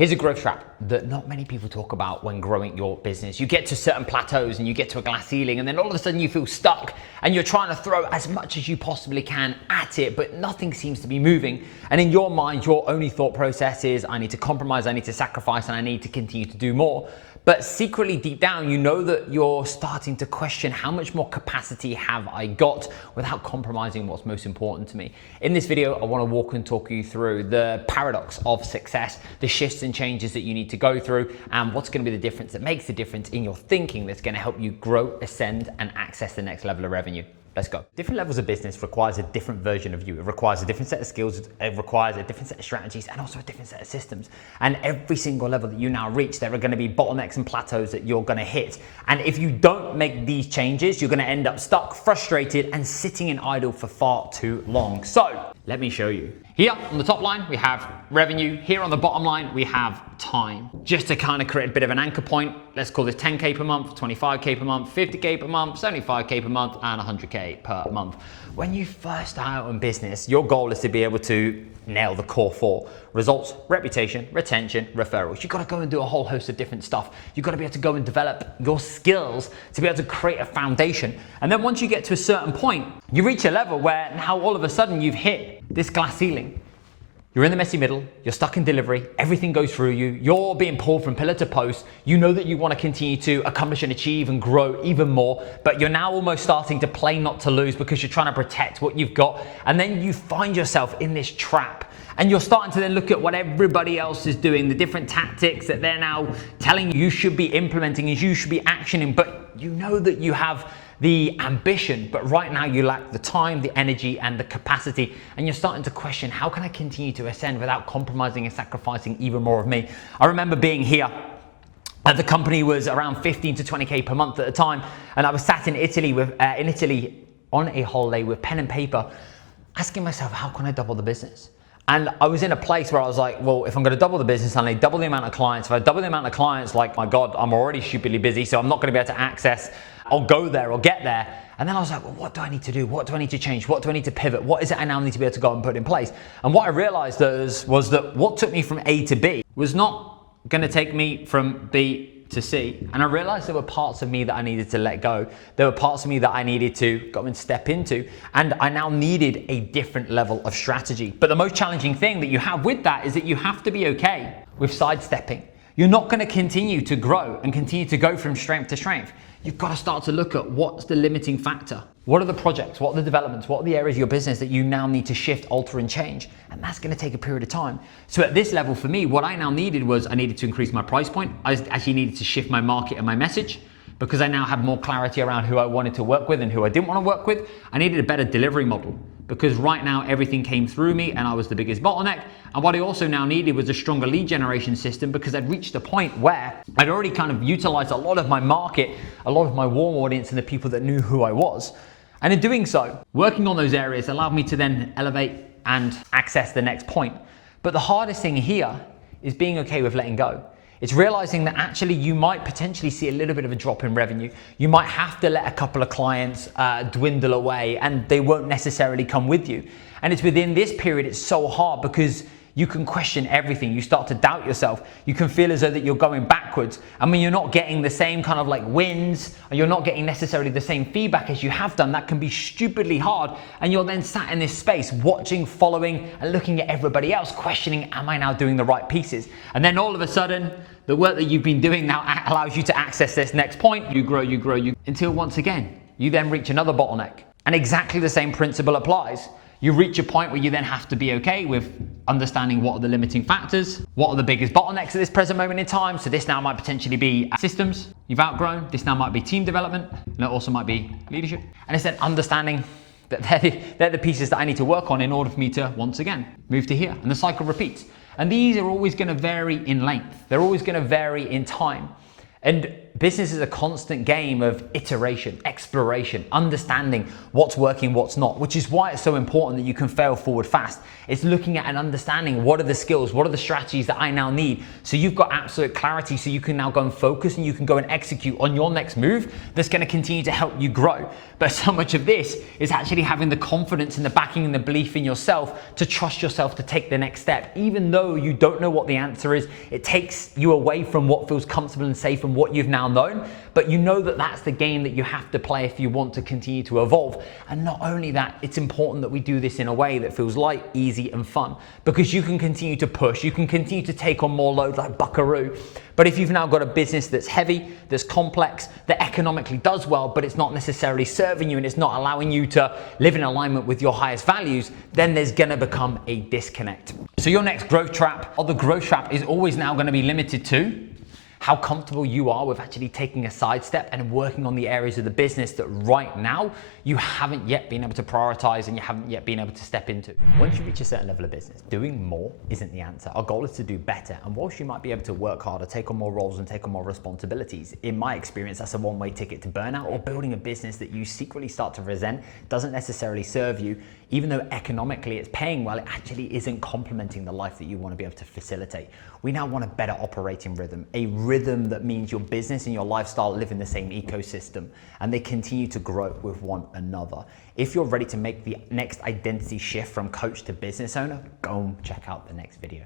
Here's a growth trap that not many people talk about when growing your business. You get to certain plateaus and you get to a glass ceiling, and then all of a sudden you feel stuck and you're trying to throw as much as you possibly can at it, but nothing seems to be moving. And in your mind, your only thought process is, I need to compromise, I need to sacrifice, and I need to continue to do more. But secretly deep down, you know that you're starting to question, how much more capacity have I got without compromising what's most important to me? In this video, I want to walk and talk you through the paradox of success, the shifts and changes that you need to go through, and what's going to be the difference that makes the difference in your thinking that's going to help you grow, ascend, and access the next level of revenue. Let's go. Different levels of business requires a different version of you. It requires a different set of skills, it requires a different set of strategies, and also a different set of systems. And every single level that you now reach, there are going to be bottlenecks and plateaus that you're going to hit. And if you don't make these changes, you're going to end up stuck, frustrated, and sitting in idle for far too long. So let me show you. Here on the top line, we have revenue. Here on the bottom line, we have time. Just to kind of create a bit of an anchor point, let's call this 10K per month, 25K per month, 50K per month, 75K per month, and 100K per month. When you first start out in business, your goal is to be able to nail the core four: results, reputation, retention, referrals. You've got to go and do a whole host of different stuff. You've got to be able to go and develop your skills to be able to create a foundation. And then once you get to a certain point, you reach a level where now all of a sudden you've hit this glass ceiling. You're in the messy middle, you're stuck in delivery, everything goes through you, you're being pulled from pillar to post, you know that you want to continue to accomplish and achieve and grow even more, but you're now almost starting to play not to lose because you're trying to protect what you've got, and then you find yourself in this trap. And you're starting to then look at what everybody else is doing, the different tactics that they're now telling you should be implementing, as you should be actioning, but you know that you have the ambition, but right now you lack the time, the energy, and the capacity, and you're starting to question, how can I continue to ascend without compromising and sacrificing even more of me? I remember being here. The company was around 15 to 20K per month at the time, and I was sat in Italy on a holiday with pen and paper, asking myself, how can I double the business? And I was in a place where I was like, well, if I'm going to double the business, I need double the amount of clients. If I double the amount of clients, like, my God, I'm already stupidly busy, so I'm not going to be able to access or go there or get there. And then I was like, well, what do I need to do? What do I need to change? What do I need to pivot? What is it I now need to be able to go and put in place? And what I realized was that what took me from A to B was not going to take me from B to C. And I realized there were parts of me that I needed to let go. There were parts of me that I needed to go and step into. And I now needed a different level of strategy. But the most challenging thing that you have with that is that you have to be okay with sidestepping. You're not going to continue to grow and continue to go from strength to strength. You've got to start to look at what's the limiting factor. What are the projects? What are the developments? What are the areas of your business that you now need to shift, alter, and change? And that's going to take a period of time. So at this level for me, what I now needed was I needed to increase my price point. I actually needed to shift my market and my message because I now had more clarity around who I wanted to work with and who I didn't want to work with. I needed a better delivery model because right now everything came through me and I was the biggest bottleneck. And what I also now needed was a stronger lead generation system because I'd reached a point where I'd already kind of utilized a lot of my market, a lot of my warm audience and the people that knew who I was. And in doing so, working on those areas allowed me to then elevate and access the next point. But the hardest thing here is being okay with letting go. It's realizing that actually you might potentially see a little bit of a drop in revenue. You might have to let a couple of clients dwindle away and they won't necessarily come with you. And it's within this period, it's so hard because you can question everything. You start to doubt yourself. You can feel as though that you're going backwards. And when you're not getting the same kind of like wins, or you're not getting necessarily the same feedback as you have done, that can be stupidly hard. And you're then sat in this space, watching, following, and looking at everybody else, questioning, am I now doing the right pieces? And then all of a sudden, the work that you've been doing now allows you to access this next point. You grow, until once again, you then reach another bottleneck. And exactly the same principle applies. You reach a point where you then have to be okay with understanding what are the limiting factors, what are the biggest bottlenecks at this present moment in time. So this now might potentially be systems you've outgrown. This now might be team development, and it also might be leadership. And it's then understanding that they're the pieces that I need to work on in order for me to, once again, move to here. And the cycle repeats. And these are always going to vary in length. They're always going to vary in time. And Business is a constant game of iteration, exploration, understanding what's working, what's not, which is why it's so important that you can fail forward fast. It's looking at and understanding what are the skills, what are the strategies that I now need, so you've got absolute clarity, so you can now go and focus and you can go and execute on your next move that's going to continue to help you grow. But so much of this is actually having the confidence and the backing and the belief in yourself to trust yourself to take the next step. Even though you don't know what the answer is, it takes you away from what feels comfortable and safe and what you've now known, but you know that that's the game that you have to play if you want to continue to evolve. And not only that, it's important that we do this in a way that feels light, easy, and fun, because you can continue to push, you can continue to take on more load like buckaroo. But if you've now got a business that's heavy, that's complex, that economically does well, but it's not necessarily serving you and it's not allowing you to live in alignment with your highest values, then there's gonna become a disconnect. So your next growth trap, or the growth trap, is always now gonna be limited to how comfortable you are with actually taking a sidestep and working on the areas of the business that right now you haven't yet been able to prioritize and you haven't yet been able to step into. Once you reach a certain level of business, doing more isn't the answer. Our goal is to do better. And whilst you might be able to work harder, take on more roles and take on more responsibilities, in my experience, that's a one-way ticket to burnout, or building a business that you secretly start to resent doesn't necessarily serve you. Even though economically it's paying well, it actually isn't complementing the life that you want to be able to facilitate. We now want a better operating rhythm, a rhythm that means your business and your lifestyle live in the same ecosystem and they continue to grow with one another. If you're ready to make the next identity shift from coach to business owner, go and check out the next video.